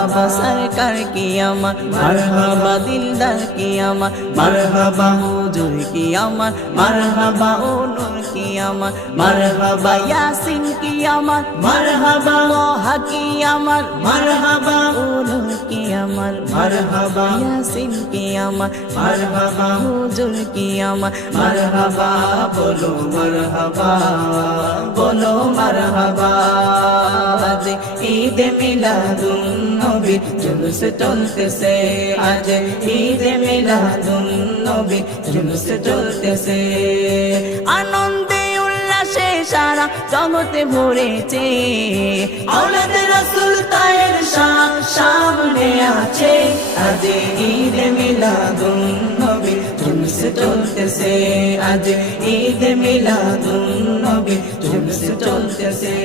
সরকার কি আমার মারহাবা দিলদার কি আমার মারহাবা হুজুর কি আমার মারহাবা ও নূর কি আমার মারহাবা ইয়াসিন কি আমার মারহাবা তোহা কি আমার মারহাবা ও নূর কি আমার মারহাবা ইয়াসিন কি আমার মারহাবা হুজুর কি আমার মারহাবা বলো মারহাবা বলো মারহাবা আজ ঈদ মিলাদুন নবী জুলুস চলতেছে আজ ঈদ মিলাদুন নবী জুলুস চলতেছে আনন্দে উল্লাসে সারা জগতে ভরেছে আওলাদ রাসূল তায়ের শান সামনে আছে আজ ঈদ মিলাদুন নবী জুলুস চলতেছে আজ ঈদ মিলাদুন নবী জুলুস চলতেছে